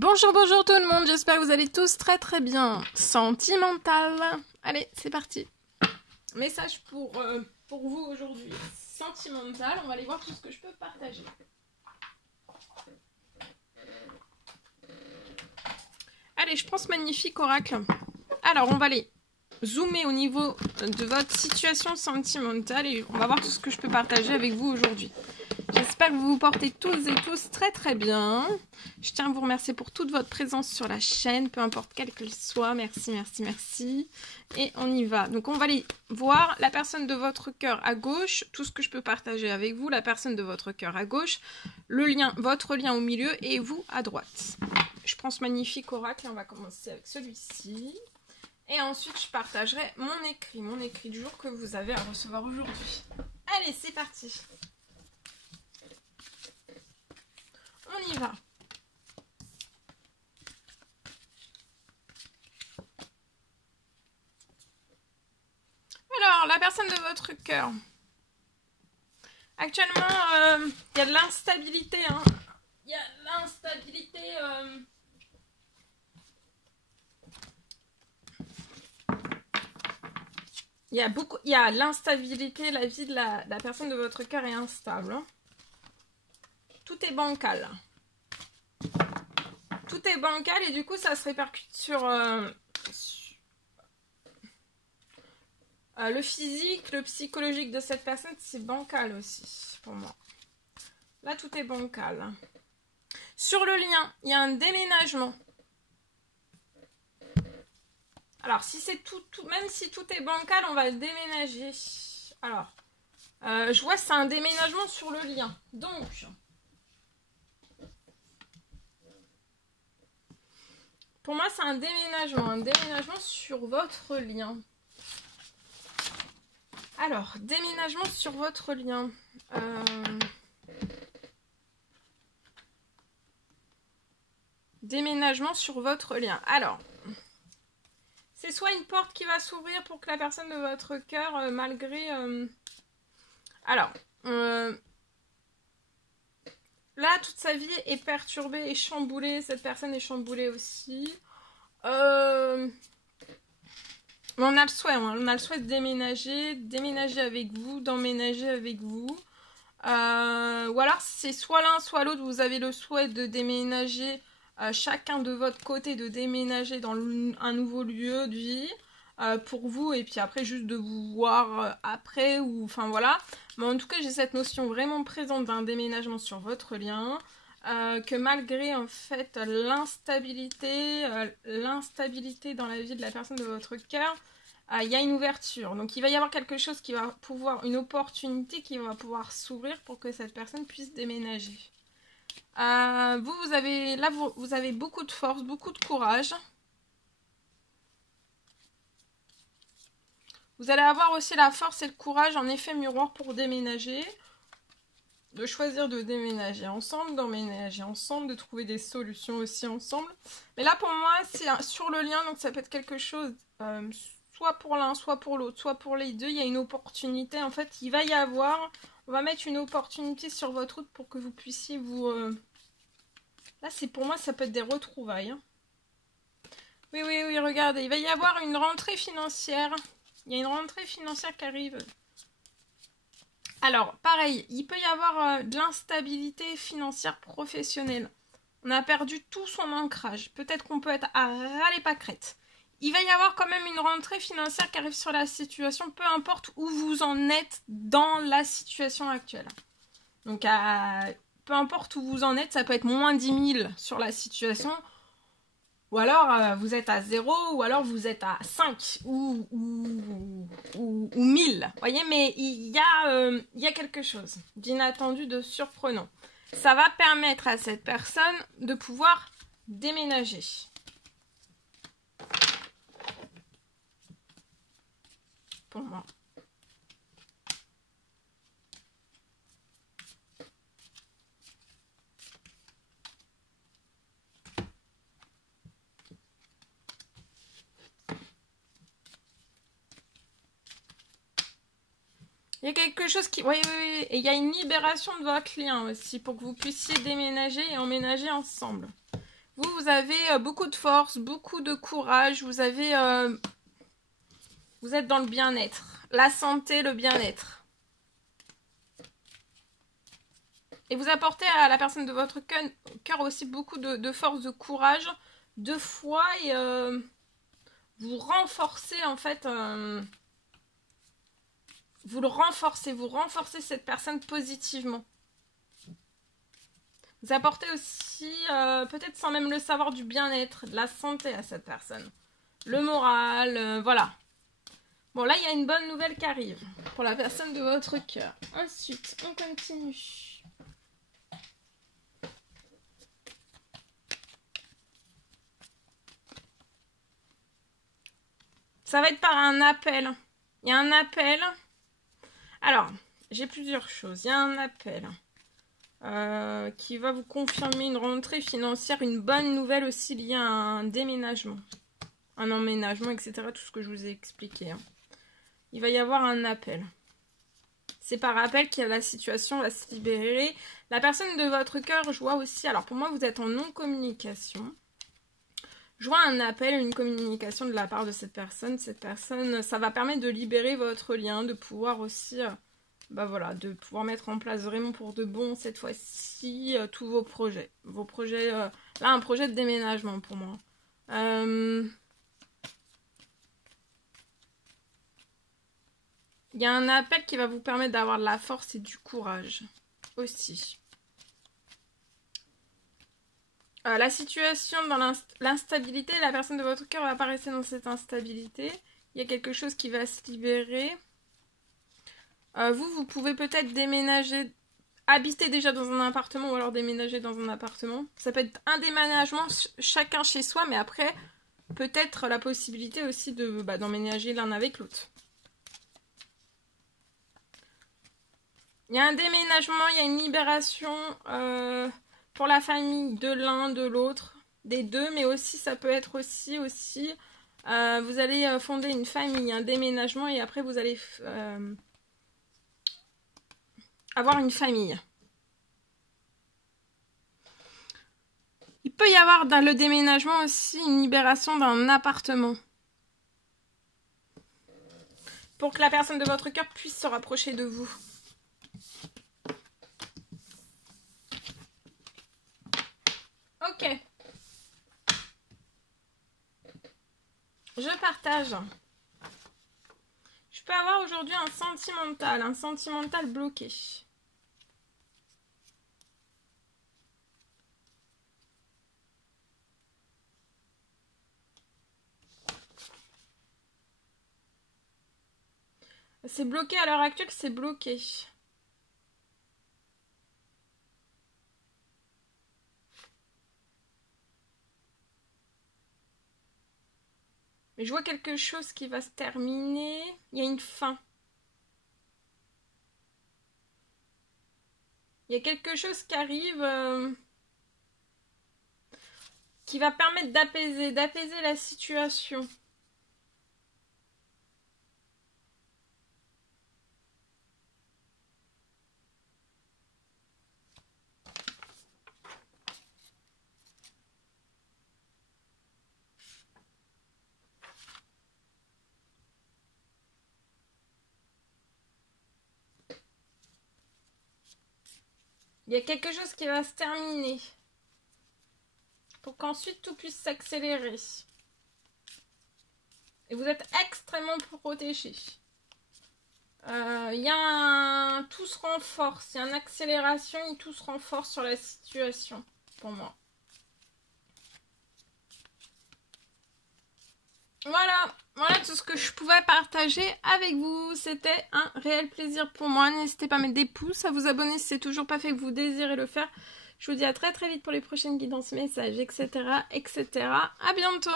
Bonjour, bonjour tout le monde, j'espère que vous allez tous très bien. Sentimental. Allez, c'est parti. Message pour vous aujourd'hui. Sentimental, on va aller voir tout ce que je peux partager. Allez, je prends ce magnifique oracle. Alors, on va aller zoomer au niveau de votre situation sentimentale et on va voir tout ce que je peux partager avec vous aujourd'hui. J'espère que vous vous portez tous et tous très bien. Je tiens à vous remercier pour toute votre présence sur la chaîne, peu importe quelle qu'elle soit. Merci, merci, merci. Et on y va. Donc on va aller voir la personne de votre cœur à gauche, tout ce que je peux partager avec vous, la personne de votre cœur à gauche, le lien, votre lien au milieu et vous à droite. Je prends ce magnifique oracle et on va commencer avec celui-ci. Et ensuite je partagerai mon écrit du jour que vous avez à recevoir aujourd'hui. Allez, c'est parti. On y va. Alors, la personne de votre cœur. Actuellement, il y a de l'instabilité. Il y a de l'instabilité. Il y a l'instabilité. La vie de la personne de votre cœur est instable. Tout est bancal. Tout est bancal et du coup ça se répercute sur le physique, le psychologique de cette personne. C'est bancal aussi pour moi. Là tout est bancal. Sur le lien, il y a un déménagement. Alors si c'est même si tout est bancal, on va le déménager. Alors, je vois c'est un déménagement sur le lien. Donc... pour moi, c'est un déménagement sur votre lien. Alors, déménagement sur votre lien. Déménagement sur votre lien. Alors, c'est soit une porte qui va s'ouvrir pour que la personne de votre cœur, malgré... Alors, là, toute sa vie est perturbée et chamboulée. Cette personne est chamboulée aussi. On a le souhait de déménager avec vous, d'emménager avec vous. Ou alors, c'est soit l'un, soit l'autre. Vous avez le souhait de déménager, chacun de votre côté, de déménager dans un nouveau lieu de vie. Pour vous et puis après juste de vous voir après ou enfin voilà, mais en tout cas j'ai cette notion vraiment présente d'un déménagement sur votre lien, que malgré en fait l'instabilité dans la vie de la personne de votre cœur, il y a une ouverture, donc il va y avoir quelque chose qui va pouvoir, une opportunité qui va pouvoir s'ouvrir pour que cette personne puisse déménager. Vous avez beaucoup de force, beaucoup de courage. Vous allez avoir aussi la force et le courage en effet miroir pour déménager, de choisir de déménager ensemble, d'emménager ensemble, de trouver des solutions aussi ensemble. Mais là pour moi c'est sur le lien, donc ça peut être quelque chose soit pour l'un, soit pour l'autre, soit pour les deux. Il y a une opportunité en fait, il va y avoir, on va mettre une opportunité sur votre route pour que vous puissiez vous... Là c'est pour moi ça peut être des retrouvailles. Oui, regardez, il va y avoir une rentrée financière. Il y a une rentrée financière qui arrive. Alors, pareil, il peut y avoir de l'instabilité financière professionnelle. On a perdu tout son ancrage. Peut-être qu'on peut être à ras les pâquerettes. Il va y avoir quand même une rentrée financière qui arrive sur la situation, peu importe où vous en êtes dans la situation actuelle. Donc, peu importe où vous en êtes, ça peut être moins 10 000 sur la situation. Ou alors vous êtes à 0, ou alors vous êtes à 5 ou 1000. Vous voyez, mais il y a quelque chose d'inattendu, de surprenant. Ça va permettre à cette personne de pouvoir déménager. Pour moi. Il y a quelque chose qui... Oui. Et il y a une libération de votre lien aussi pour que vous puissiez déménager et emménager ensemble. Vous avez beaucoup de force, beaucoup de courage, vous êtes dans le bien-être, la santé, le bien-être. Et vous apportez à la personne de votre cœur aussi beaucoup de force, de courage, de foi et vous renforcez en fait, vous renforcez cette personne positivement. Vous apportez aussi, peut-être sans même le savoir, du bien-être, de la santé à cette personne. Le moral, voilà. Bon, là, il y a une bonne nouvelle qui arrive pour la personne de votre cœur. Ensuite, on continue. Ça va être par un appel. Il y a un appel. Alors, j'ai plusieurs choses. Il y a un appel qui va vous confirmer une rentrée financière, une bonne nouvelle aussi liée à un déménagement, un emménagement, etc. Tout ce que je vous ai expliqué. Hein. Il va y avoir un appel. C'est par appel que la situation va se libérer. La personne de votre cœur, je vois aussi, alors pour moi vous êtes en non-communication. Je vois un appel, une communication de la part de cette personne. Cette personne, ça va permettre de libérer votre lien, de pouvoir aussi, bah voilà, de pouvoir mettre en place vraiment pour de bon cette fois-ci tous vos projets. Vos projets, là un projet de déménagement pour moi. Il y a un appel qui va vous permettre d'avoir de la force et du courage aussi. La situation dans l'instabilité, la personne de votre cœur va pas rester dans cette instabilité. Il y a quelque chose qui va se libérer. Vous pouvez peut-être déménager, habiter déjà dans un appartement ou alors déménager dans un appartement. Ça peut être un déménagement chacun chez soi, mais après, peut-être la possibilité aussi d'emménager l'un avec l'autre. Il y a un déménagement, il y a une libération pour la famille de l'un, de l'autre, des deux, mais aussi ça peut être aussi vous allez fonder une famille, un déménagement et après vous allez avoir une famille. Il peut y avoir dans le déménagement aussi une libération d'un appartement. Pour que la personne de votre cœur puisse se rapprocher de vous. Ok. Je partage. Je peux avoir aujourd'hui un sentimental bloqué. C'est bloqué à l'heure actuelle, c'est bloqué. Mais je vois quelque chose qui va se terminer. Il y a une fin. Il y a quelque chose qui arrive qui va permettre d'apaiser la situation. Il y a quelque chose qui va se terminer. Pour qu'ensuite tout puisse s'accélérer. Et vous êtes extrêmement protégés. Il y a tout se renforce. Il y a une accélération et tout se renforce sur la situation. Pour moi. Voilà tout ce que je pouvais partager avec vous. C'était un réel plaisir pour moi. N'hésitez pas à mettre des pouces, à vous abonner si c'est toujours pas fait que vous désirez le faire. Je vous dis à très vite pour les prochaines guidances, messages, etc. À bientôt!